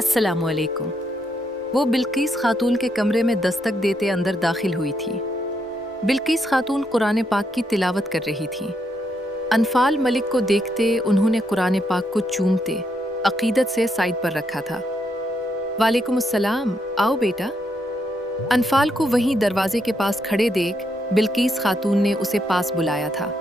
अस्सलामुअलैकुम। वो बिल्किस खातून के कमरे में दस्तक देते अंदर दाखिल हुई थी। बिल्किस खातून कुरान पाक की तिलावत कर रही थी। अनफाल मलिक को देखते उन्होंने कुरान पाक को चूमते अकीदत से साइड पर रखा था। वालेकुम अस्सलाम, आओ बेटा। अनफाल को वहीं दरवाजे के पास खड़े देख बिल्किस खातून ने उसे पास बुलाया था।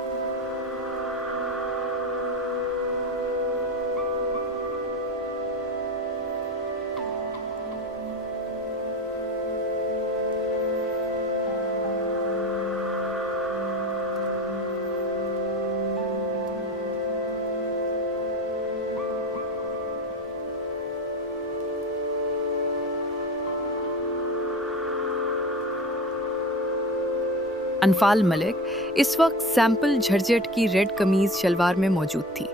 अनफाल मलिक इस वक्त सैंपल झरझट की रेड कमीज शलवार में मौजूद थी।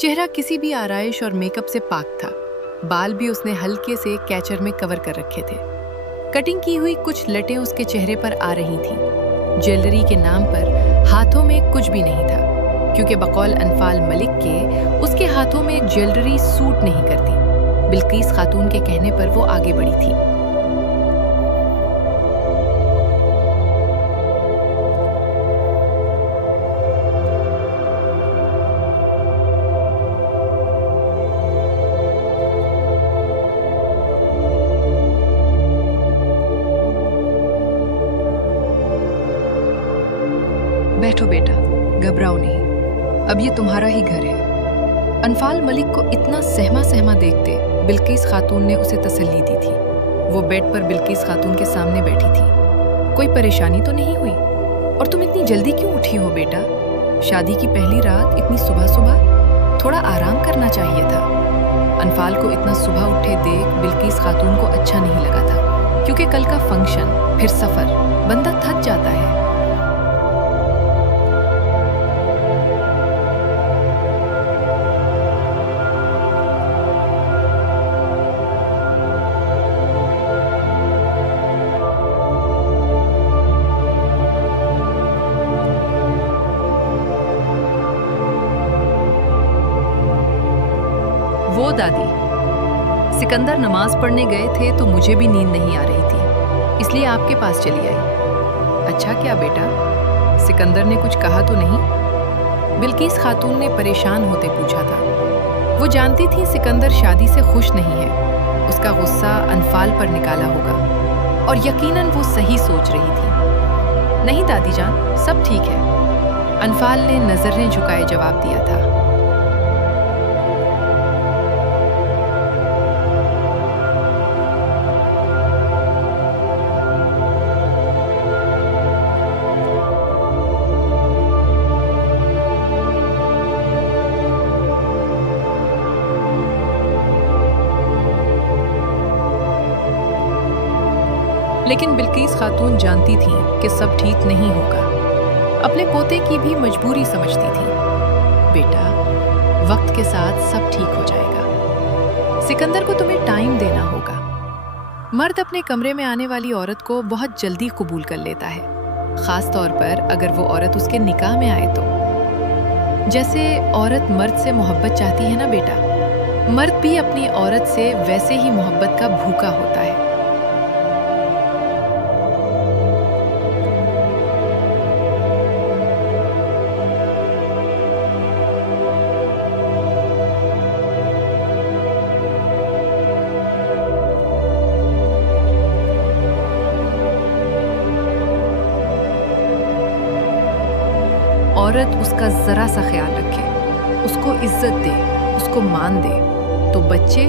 चेहरा किसी भी आराइश और मेकअप से पाक था। बाल भी उसने हल्के से कैचर में कवर कर रखे थे। कटिंग की हुई कुछ लटें उसके चेहरे पर आ रही थीं। ज्वेलरी के नाम पर हाथों में कुछ भी नहीं था, क्योंकि बकौल अनफाल मलिक के उसके हाथों में ज्वेलरी सूट नहीं करती। बिल्किस खातून के कहने पर वो आगे बढ़ी थी। बैठो बेटा, घबराओ नहीं, अब ये तुम्हारा ही घर है। अनफाल मलिक को इतना सहमा सहमा देखते बिल्किस खातून ने उसे तसल्ली दी थी। वो बेड पर बिल्किस खातून के सामने बैठी थी। कोई परेशानी तो नहीं हुई? और तुम इतनी जल्दी क्यों उठी हो बेटा? शादी की पहली रात इतनी सुबह सुबह? थोड़ा आराम करना चाहिए था। अनफाल को इतना सुबह उठे देख बिल्किस खातून को अच्छा नहीं लगा था, क्योंकि कल का फंक्शन, फिर सफर, बंदा थक जाता है। वो दादी, सिकंदर नमाज पढ़ने गए थे तो मुझे भी नींद नहीं आ रही थी, इसलिए आपके पास चली आई। अच्छा क्या बेटा, सिकंदर ने कुछ कहा तो नहीं? बिल्किस खातून ने परेशान होते पूछा था। वो जानती थी सिकंदर शादी से खुश नहीं है। उसका गुस्सा अनफाल पर निकाला होगा, और यकीनन वो सही सोच रही थी। नहीं दादी जान, सब ठीक है, अनफाल ने नजरें झुकाए जवाब दिया था। लेकिन बिल्किस खातून जानती थी कि सब ठीक नहीं होगा। अपने पोते की भी मजबूरी समझती थी। बेटा, वक्त के साथ सब ठीक हो जाएगा। सिकंदर को तुम्हें टाइम देना होगा। मर्द अपने कमरे में आने वाली औरत को बहुत जल्दी कबूल कर लेता है, खास तौर पर अगर वो औरत उसके निकाह में आए तो। जैसे औरत मर्द से मोहब्बत चाहती है ना बेटा, मर्द भी अपनी औरत से वैसे ही मोहब्बत का भूखा होता है। औरत उसका जरा सा ख्याल रखे, उसको इज्जत दे, उसको मान दे, तो बच्चे,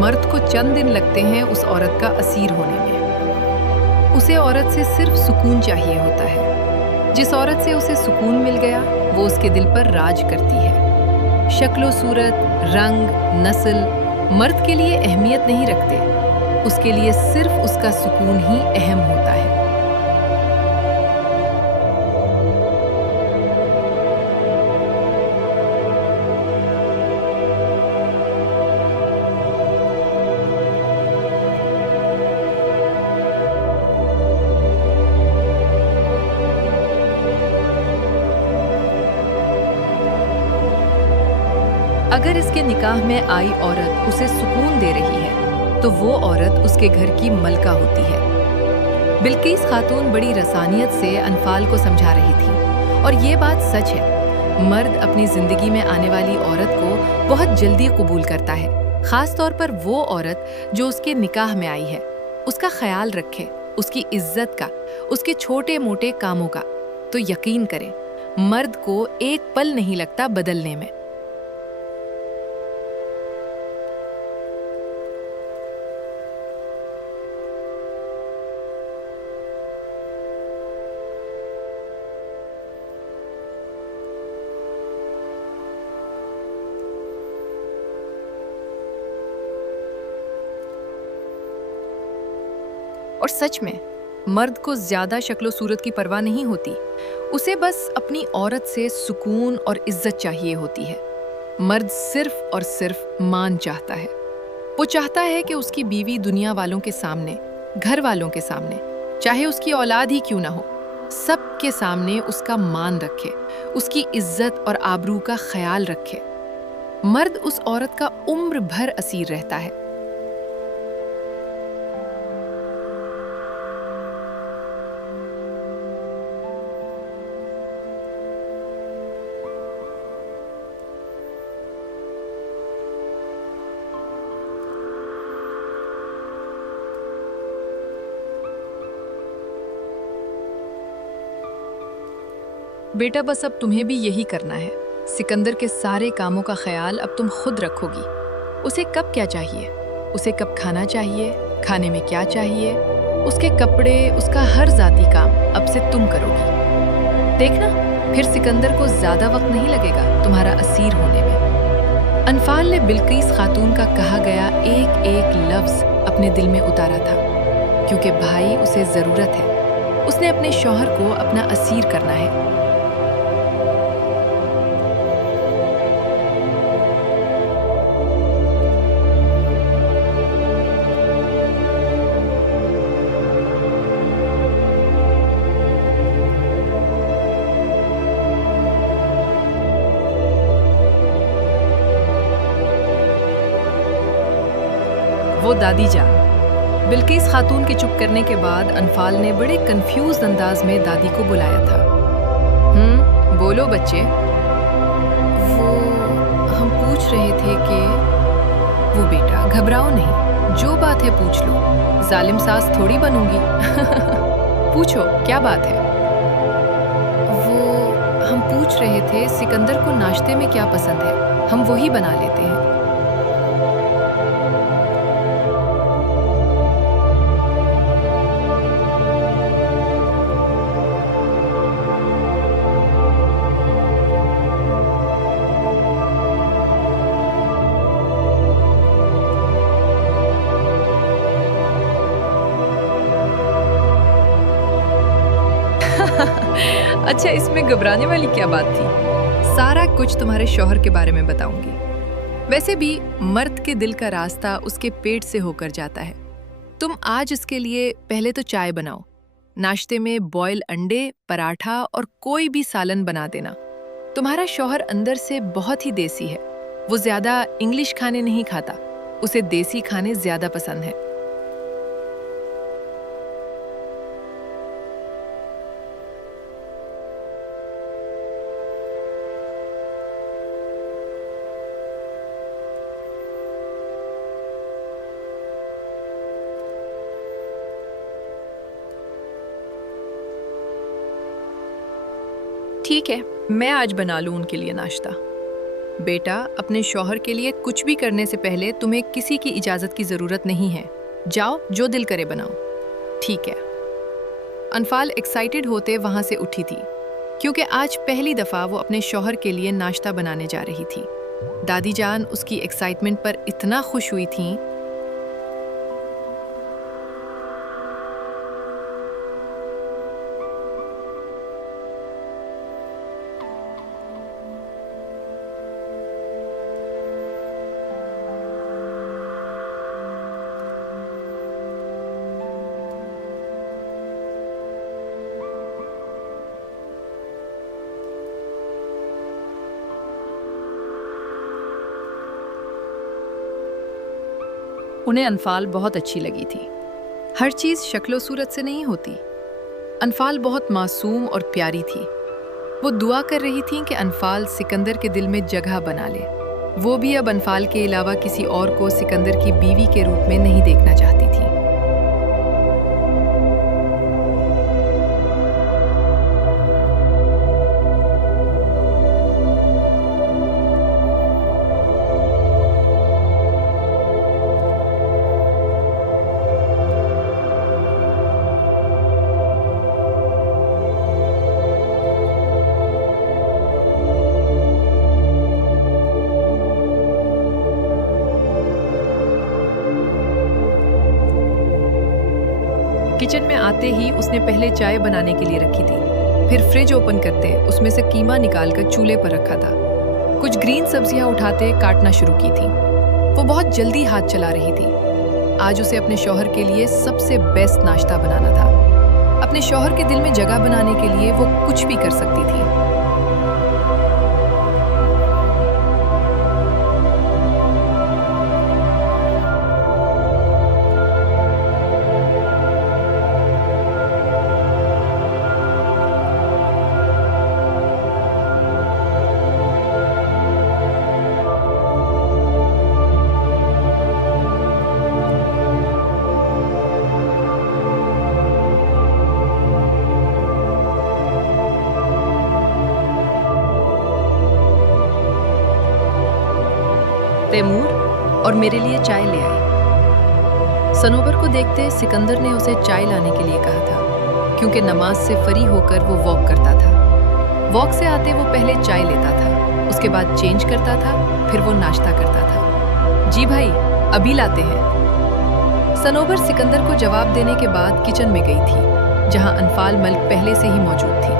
मर्द को चंद दिन लगते हैं उस औरत का असीर होने में। उसे औरत से सिर्फ सुकून चाहिए होता है। जिस औरत से उसे सुकून मिल गया, वो उसके दिल पर राज करती है। शक्लो सूरत, रंग, नस्ल मर्द के लिए अहमियत नहीं रखते। उसके लिए सिर्फ उसका सुकून ही अहम होता है। अगर इसके निकाह में आई औरत उसे सुकून दे रही है तो वो औरत उसके घर की मलका होती है। बिल्किस खातून बड़ी रसानियत से अनफाल को समझा रही थी और ये बात सच है, मर्द अपनी जिंदगी में आने वाली औरत को बहुत जल्दी कबूल करता है, खास तौर पर वो औरत जो उसके निकाह में आई है, उसका ख्याल रखे, उसकी इज्जत का, उसके छोटे मोटे कामों का। तो यकीन करें, मर्द को एक पल नहीं लगता बदलने में। और सच में मर्द को ज्यादा शक्लो सूरत की परवाह नहीं होती, उसे बस अपनी औरत से सुकून और इज्जत चाहिए होती है। मर्द सिर्फ और सिर्फ मान चाहता है। वो चाहता है कि उसकी बीवी दुनिया वालों के सामने, घर वालों के सामने, चाहे उसकी औलाद ही क्यों ना हो, सबके सामने उसका मान रखे, उसकी इज्जत और आबरू का ख्याल रखे। मर्द उस औरत का उम्र भर असीर रहता है। बेटा, बस अब तुम्हें भी यही करना है। सिकंदर के सारे कामों का ख्याल अब तुम खुद रखोगी। उसे कब क्या चाहिए, उसे कब खाना चाहिए, खाने में क्या चाहिए, उसके कपड़े, उसका हर जाती काम अब से तुम करोगी। देखना, फिर सिकंदर को ज्यादा वक्त नहीं लगेगा तुम्हारा असीर होने में। अनफाल ने बिल्किस खातून का कहा गया एक एक लफ्ज अपने दिल में उतारा था, क्योंकि भाई उसे जरूरत है। उसने अपने शौहर को अपना असीर करना है। वो दादी जान। बिल्किस खातून के चुप करने के बाद अनफाल ने बड़े कंफ्यूज अंदाज में दादी को बुलाया था। बोलो बच्चे। वो हम पूछ रहे थे कि वो बेटा, घबराओ नहीं, जो बात है पूछ लो, जालिम सास थोड़ी बनूंगी। पूछो, क्या बात है? वो हम पूछ रहे थे सिकंदर को नाश्ते में क्या पसंद है, हम वही बना लेते हैं। अच्छा, इसमें घबराने वाली क्या बात थी? सारा कुछ तुम्हारे शौहर के बारे में बताऊंगी। वैसे भी मर्द के दिल का रास्ता उसके पेट से होकर जाता है। तुम आज उसके लिए पहले तो चाय बनाओ, नाश्ते में बॉयल अंडे, पराठा और कोई भी सालन बना देना। तुम्हारा शौहर अंदर से बहुत ही देसी है। वो ज्यादा इंग्लिश खाने नहीं खाता, उसे देसी खाने ज्यादा पसंद है। ठीक है, मैं आज बना लूं उनके लिए नाश्ता। बेटा, अपने शौहर के लिए कुछ भी करने से पहले तुम्हें किसी की इजाजत की जरूरत नहीं है। जाओ, जो दिल करे बनाओ। ठीक है। अनफाल एक्साइटेड होते वहां से उठी थी, क्योंकि आज पहली दफा वो अपने शौहर के लिए नाश्ता बनाने जा रही थी। दादी जान उसकी एक्साइटमेंट पर इतना खुश हुई थीं। उन्हें अनफाल बहुत अच्छी लगी थी। हर चीज़ शक्लो सूरत से नहीं होती। अनफाल बहुत मासूम और प्यारी थी। वो दुआ कर रही थी कि अनफाल सिकंदर के दिल में जगह बना ले। वो भी अब अनफाल के अलावा किसी और को सिकंदर की बीवी के रूप में नहीं देखना चाहती थी। किचन में आते ही उसने पहले चाय बनाने के लिए रखी थी। फिर फ्रिज ओपन करते उसमें से कीमा निकालकर चूल्हे पर रखा था। कुछ ग्रीन सब्जियां उठाते काटना शुरू की थी। वो बहुत जल्दी हाथ चला रही थी। आज उसे अपने शौहर के लिए सबसे बेस्ट नाश्ता बनाना था। अपने शौहर के दिल में जगह बनाने के लिए वो कुछ भी कर सकती थी। तैमूर और मेरे लिए चाय ले आए। सनोबर को देखते सिकंदर ने उसे चाय लाने के लिए कहा था, क्योंकि नमाज से फरी होकर वो वॉक करता था। वॉक से आते वो पहले चाय लेता था, उसके बाद चेंज करता था, फिर वो नाश्ता करता था। जी भाई, अभी लाते हैं। सनोबर सिकंदर को जवाब देने के बाद किचन में गई थी, जहां अनफाल मलिक पहले से ही मौजूद थी।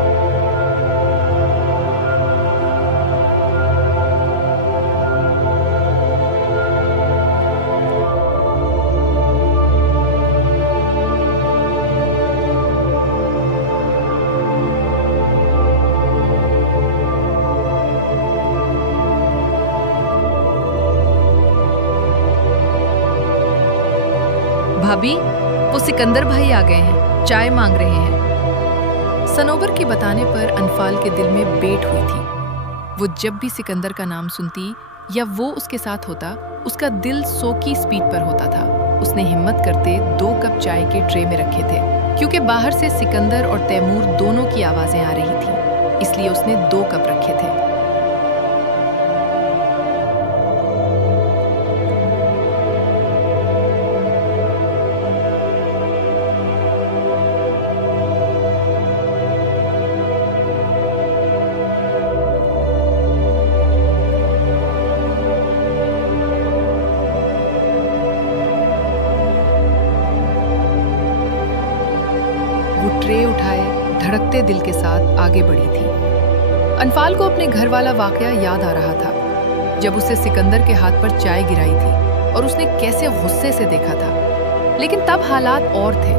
भाभी, वो सिकंदर भाई आ गए हैं, चाय मांग रहे हैं। सनोबर के बताने पर अनफाल के दिल में बेट हुई थी। वो जब भी सिकंदर का नाम सुनती या वो उसके साथ होता, उसका दिल 100 की स्पीड पर होता था। उसने हिम्मत करते 2 कप चाय के ट्रे में रखे थे, क्योंकि बाहर से सिकंदर और तैमूर दोनों की आवाजें आ रही थी, इसलिए उसने 2 कप रखे थे। वो ट्रे उठाए धड़कते दिल के साथ आगे बढ़ी थी। अनफाल को अपने घर वाला वाकया याद आ रहा था, जब उसे सिकंदर के हाथ पर चाय गिराई थी और उसने कैसे गुस्से से देखा था। लेकिन तब हालात और थे।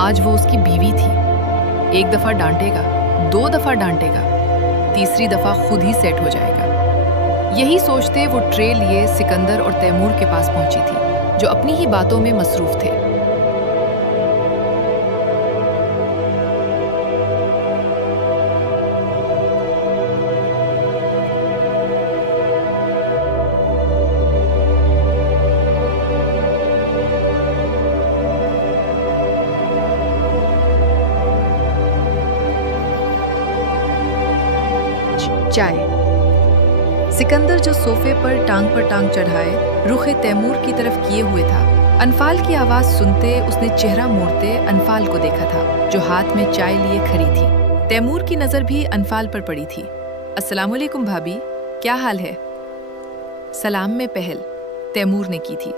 आज वो उसकी बीवी थी। 1 दफा डांटेगा, 2 दफा डांटेगा, तीसरी दफा खुद ही सेट हो जाएगा। यही सोचते वो ट्रे लिए सिकंदर और तैमूर के पास पहुंची थी, जो अपनी ही बातों में मसरूफ थे। चाय। सिकंदर जो सोफे पर टांग चढ़ाए रुखे तैमूर की तरफ किए हुए था। अनफाल की आवाज सुनते उसने चेहरा मोड़ते अनफाल को देखा था, जो हाथ में चाय लिए खड़ी थी। तैमूर की नजर भी अनफाल पर पड़ी थी। अस्सलाम वालेकुम भाभी, क्या हाल है? सलाम में पहल तैमूर ने की थी।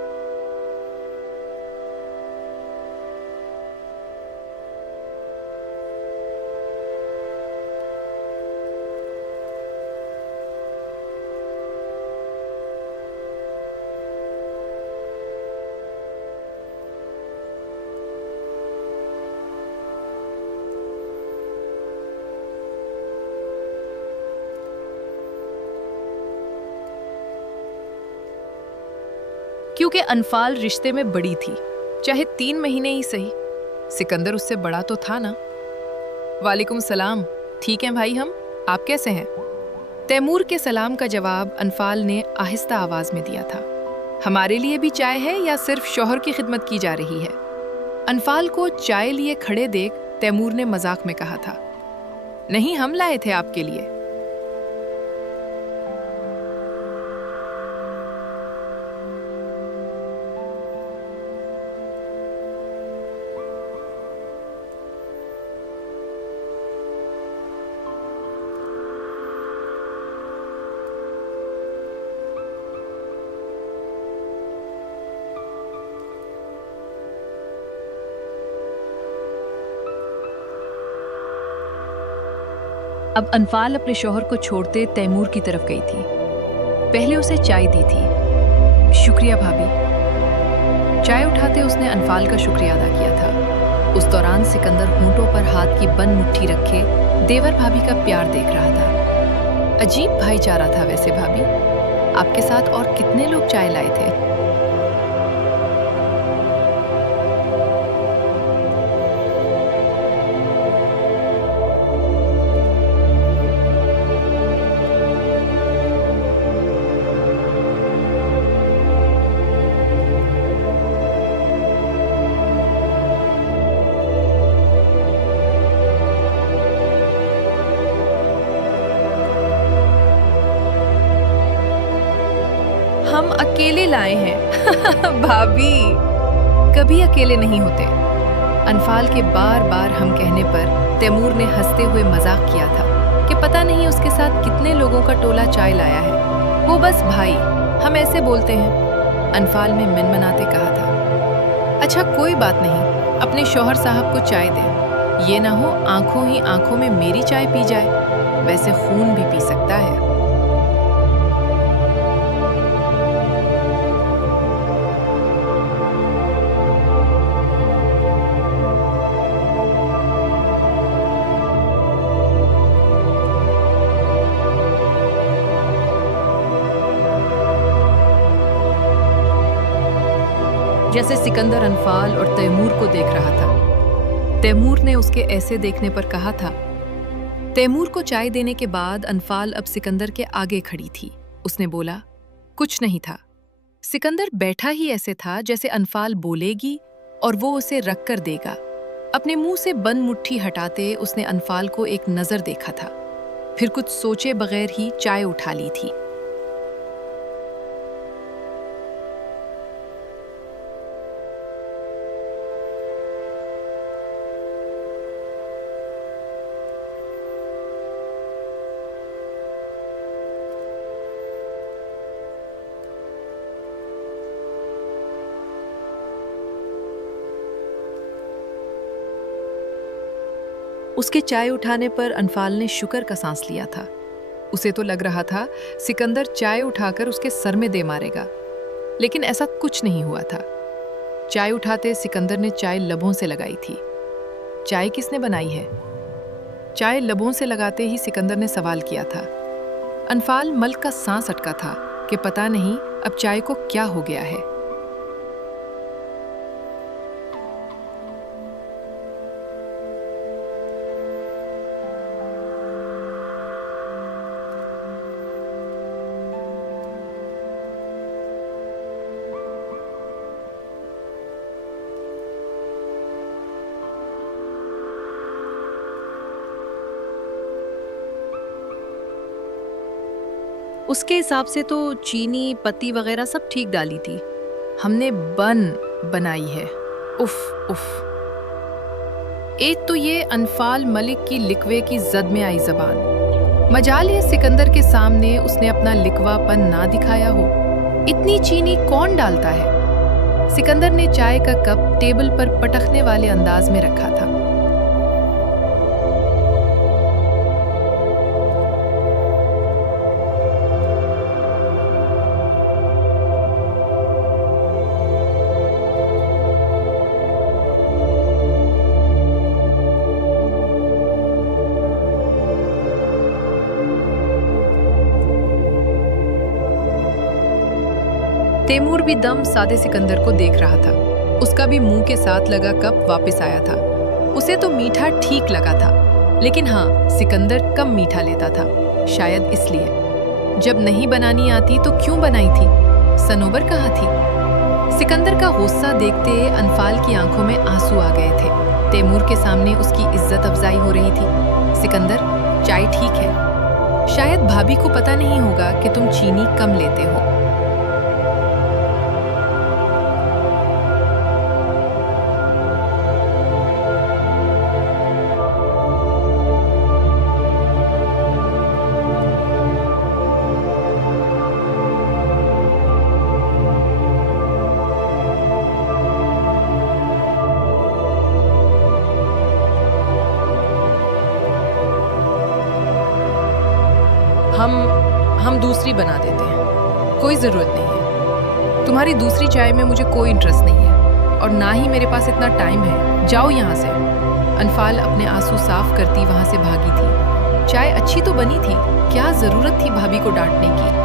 क्योंकि अनफाल रिश्ते में बड़ी थी, चाहे 3 महीने ही सही। सिकंदर उससे बड़ा तो था ना। वालेकुम सलाम, ठीक हैं भाई हम, आप कैसे हैं? तैमूर के सलाम का जवाब अनफाल ने आहिस्ता आवाज में दिया था। हमारे लिए भी चाय है या सिर्फ शौहर की खिदमत की जा रही है? अनफाल को चाय लिए खड़े देख तैमूर ने मजाक में कहा था, नहीं, हम लाए थे आपके लिए। अब अनफाल अपने शौहर को छोड़ते तैमूर की तरफ गई थी। पहले उसे चाय दी थी। शुक्रिया भाभी। चाय उठाते उसने अनफाल का शुक्रिया अदा किया था। उस दौरान सिकंदर होंठों पर हाथ की बंद मुट्ठी रखे देवर भाभी का प्यार देख रहा था। अजीब भाईचारा था वैसे भाभी। आपके साथ और कितने लोग चाय लाए थे? हम अकेले लाए हैं भाभी। कभी अकेले नहीं होते। अनफाल के बार बार हम कहने पर तैमूर ने हंसते हुए मजाक किया था कि पता नहीं उसके साथ कितने लोगों का टोला चाय लाया है। वो बस भाई, हम ऐसे बोलते हैं, अनफाल ने मनमनाते कहा था। अच्छा कोई बात नहीं, अपने शौहर साहब को चाय दे। ये ना हो आंखों ही आंखों में मेरी चाय पी जाए। वैसे खून भी पी सकता है। जैसे सिकंदर अनफाल और तैमूर को देख रहा था। तैमूर ने उसके ऐसे देखने पर कहा था। तैमूर को चाय देने के बाद अनफाल अब सिकंदर के आगे खड़ी थी। उसने बोला, कुछ नहीं था। सिकंदर बैठा ही ऐसे था जैसे अनफाल बोलेगी और वो उसे रख कर देगा। अपने मुंह से बंद मुट्ठी हटाते उसने अनफाल को एक नजर देखा था, फिर कुछ सोचे बगैर ही चाय उठा ली थी। उसके चाय उठाने पर अनफाल ने शुक्र का सांस लिया था। उसे तो लग रहा था सिकंदर चाय उठाकर उसके सर में दे मारेगा, लेकिन ऐसा कुछ नहीं हुआ था। चाय उठाते सिकंदर ने चाय लबों से लगाई थी। चाय किसने बनाई है? चाय लबों से लगाते ही सिकंदर ने सवाल किया था। अनफाल मल्क का सांस अटका था कि पता नहीं अब चाय को क्या हो गया है। उसके हिसाब से तो चीनी पत्ती वगैरह सब ठीक डाली थी। हमने बन बनाई है। उफ उफ। एक तो ये अनफाल मलिक की लिकवे की जद में आई जबान। मजाल ये सिकंदर के सामने उसने अपना लिकवापन ना दिखाया हो। इतनी चीनी कौन डालता है? सिकंदर ने चाय का कप टेबल पर पटकने वाले अंदाज में रखा था। तैमूर भी दम सादे सिकंदर को देख रहा था। उसका भी मुंह के साथ लगा कप वापस आया था। उसे तो मीठा ठीक लगा था, लेकिन हाँ, सिकंदर कम मीठा लेता था, शायद इसलिए। जब नहीं बनानी आती तो क्यों बनाई थी? सनोबर कहाँ थी? सिकंदर का गुस्सा देखते अनफाल की आंखों में आंसू आ गए थे। तैमूर के सामने उसकी इज्जत अफजाई हो रही थी। सिकंदर, चाय ठीक है। शायद भाभी को पता नहीं होगा कि तुम चीनी कम लेते हो। हम दूसरी बना देते हैं, कोई ज़रूरत नहीं है। तुम्हारी दूसरी चाय में मुझे कोई इंटरेस्ट नहीं है, और ना ही मेरे पास इतना टाइम है। जाओ यहाँ से। अनफाल अपने आंसू साफ करती वहाँ से भागी थी। चाय अच्छी तो बनी थी, क्या ज़रूरत थी भाभी को डांटने की?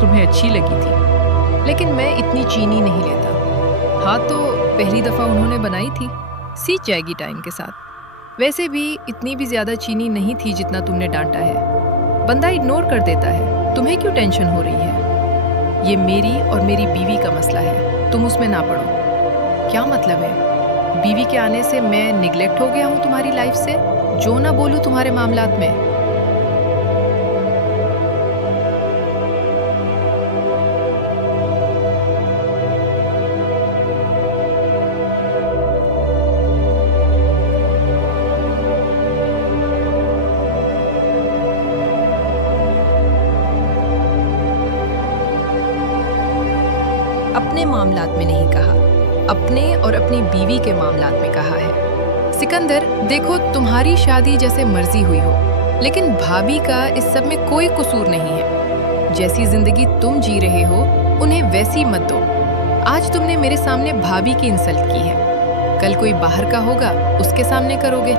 तुम्हें अच्छी लगी थी, लेकिन मैं इतनी चीनी नहीं लेता। हाँ, तो पहली दफ़ा उन्होंने बनाई थी, सीख जाएगी टाइम के साथ। वैसे भी इतनी भी ज़्यादा चीनी नहीं थी जितना तुमने डांटा है। बंदा इग्नोर कर देता है, तुम्हें क्यों टेंशन हो रही है? ये मेरी और मेरी बीवी का मसला है, तुम उसमें ना पड़ो। क्या मतलब है? बीवी के आने से मैं निगलेक्ट हो गया हूँ तुम्हारी लाइफ से? जो ना बोलूँ तुम्हारे मामलात में। अपने मामलात में नहीं कहा, अपने और अपनी बीवी के मामलात में कहा है। सिकंदर, देखो, तुम्हारी शादी जैसे मर्जी हुई हो, लेकिन भाभी का इस सब में कोई कसूर नहीं है। जैसी जिंदगी तुम जी रहे हो, उन्हें वैसी मत दो। आज तुमने मेरे सामने भाभी की इंसल्ट की है, कल कोई बाहर का होगा, उसके सामने करोगे।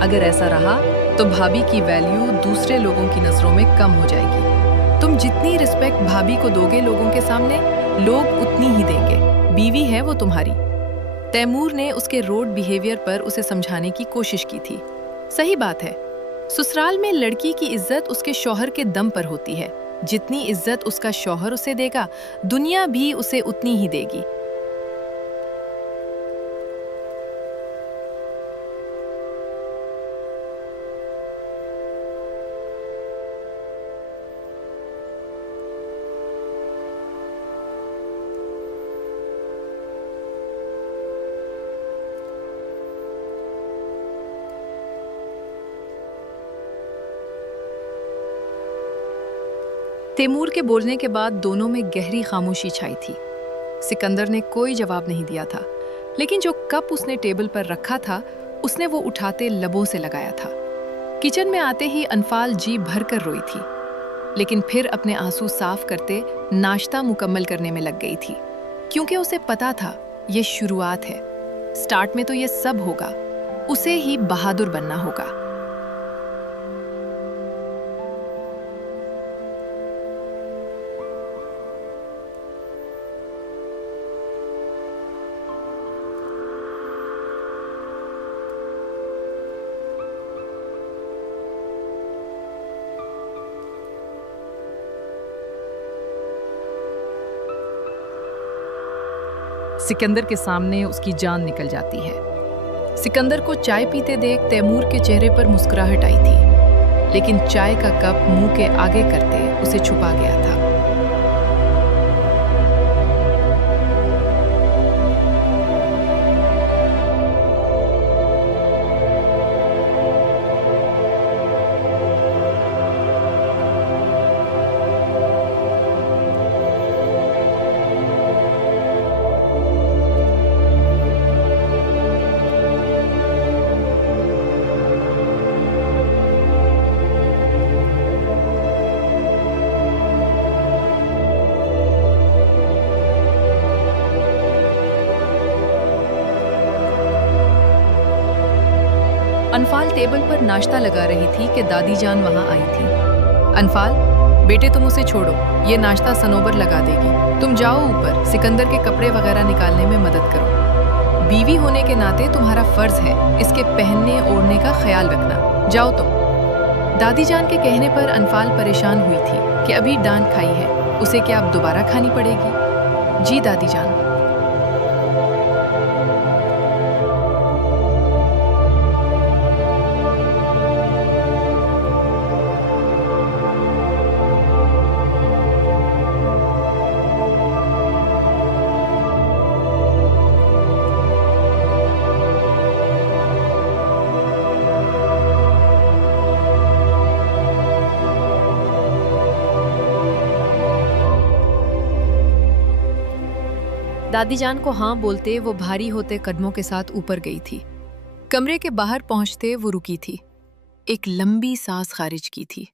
अगर ऐसा रहा तो भाभी की वैल्यू दूसरे लोगों की नज़रों में कम हो जाएगी। तुम जितनी रिस्पेक्ट भाभी को दोगे लोगों के सामने, लोग उतनी ही देंगे। बीवी है वो तुम्हारी। तैमूर ने उसके रोड बिहेवियर पर उसे समझाने की कोशिश की थी। सही बात है, ससुराल में लड़की की इज्जत उसके शौहर के दम पर होती है। जितनी इज्जत उसका शौहर उसे देगा, दुनिया भी उसे उतनी ही देगी। तैमूर के बोलने के बाद दोनों में गहरी खामोशी छाई थी। सिकंदर ने कोई जवाब नहीं दिया था, लेकिन जो कप उसने टेबल पर रखा था, उसने वो उठाते लबों से लगाया था। किचन में आते ही अनफाल जी भर कर रोई थी, लेकिन फिर अपने आंसू साफ करते नाश्ता मुकम्मल करने में लग गई थी, क्योंकि उसे पता था ये शुरुआत है। स्टार्ट में तो ये सब होगा, उसे ही बहादुर बनना होगा। सिकंदर के सामने उसकी जान निकल जाती है। सिकंदर को चाय पीते देख तैमूर के चेहरे पर मुस्कुराहट आई थी, लेकिन चाय का कप मुंह के आगे करते उसे छुपा गया था। अनफाल टेबल पर नाश्ता लगा रही थी कि दादी जान वहां आई थी। अनफाल, बेटे तुम उसे छोड़ो, ये नाश्ता सनोबर लगा देगी। तुम जाओ ऊपर, सिकंदर के कपड़े वगैरह निकालने में मदद करो। बीवी होने के नाते तुम्हारा फर्ज है इसके पहनने ओढ़ने का ख्याल रखना। जाओ तुम। दादी जान के कहने पर अनफाल परेशान हुई थी कि अभी डांट खाई है, उसे क्या अब दोबारा खानी पड़ेगी? जी दादी जान। दादी जान को हाँ बोलते वो भारी होते कदमों के साथ ऊपर गई थी। कमरे के बाहर पहुंचते वो रुकी थी, एक लंबी सांस खारिज की थी,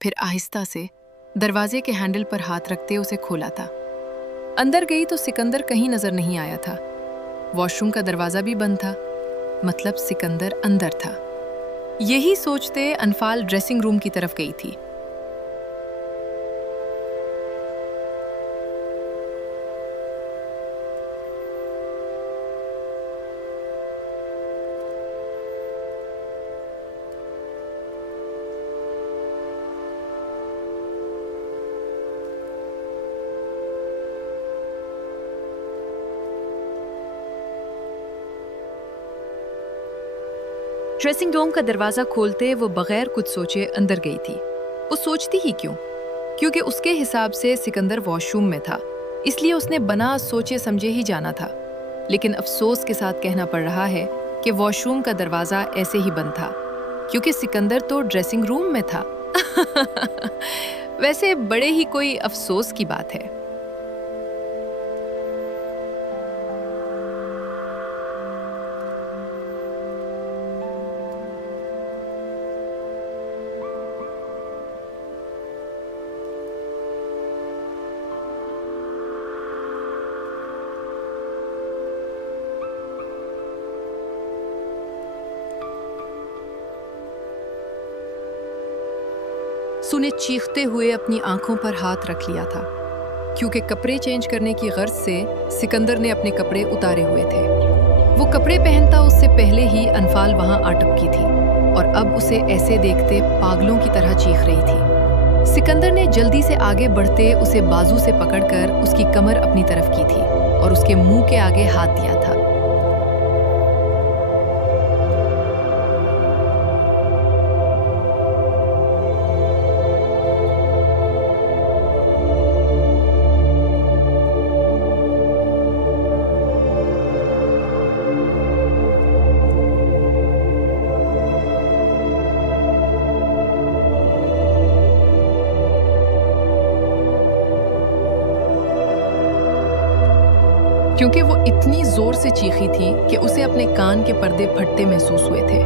फिर आहिस्ता से दरवाजे के हैंडल पर हाथ रखते उसे खोला था। अंदर गई तो सिकंदर कहीं नजर नहीं आया था। वॉशरूम का दरवाजा भी बंद था, मतलब सिकंदर अंदर था। यही सोचते अनफाल ड्रेसिंग रूम की तरफ गई थी। ड्रेसिंग रूम का दरवाजा खोलते वो बगैर कुछ सोचे अंदर गई थी। वो सोचती ही क्यों, क्योंकि उसके हिसाब से सिकंदर वॉशरूम में था, इसलिए उसने बना सोचे समझे ही जाना था। लेकिन अफसोस के साथ कहना पड़ रहा है कि वॉशरूम का दरवाजा ऐसे ही बंद था, क्योंकि सिकंदर तो ड्रेसिंग रूम में था। वैसे बड़े ही कोई अफसोस की बात है। सू ने चीखते हुए अपनी आंखों पर हाथ रख लिया था, क्योंकि कपड़े चेंज करने की गर्ज से सिकंदर ने अपने कपड़े उतारे हुए थे। वो कपड़े पहनता उससे पहले ही अनफाल वहां आ टपकी थी और अब उसे ऐसे देखते पागलों की तरह चीख रही थी। सिकंदर ने जल्दी से आगे बढ़ते उसे बाजू से पकड़कर उसकी कमर अपनी तरफ की थी और उसके मुंह के आगे हाथ दिया था। क्योंकि वो इतनी जोर से चीखी थी कि उसे अपने कान के पर्दे फटते महसूस हुए थे।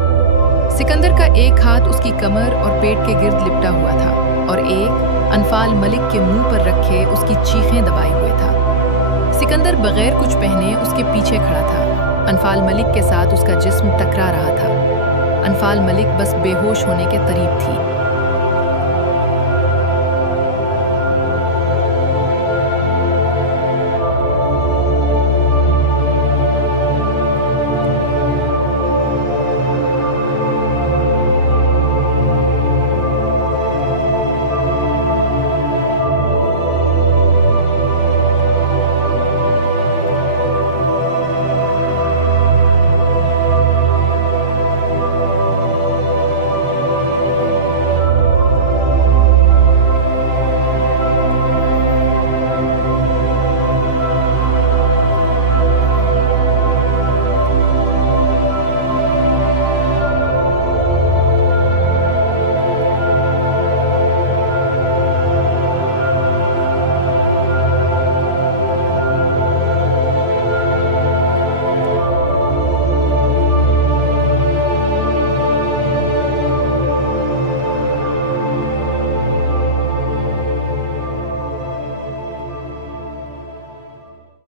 सिकंदर का एक हाथ उसकी कमर और पेट के गिर्द लिपटा हुआ था और एक अनफाल मलिक के मुंह पर रखे उसकी चीखें दबाए हुए था। सिकंदर बगैर कुछ पहने उसके पीछे खड़ा था। अनफाल मलिक के साथ उसका जिस्म टकरा रहा था। अनफाल मलिक बस बेहोश होने के करीब थी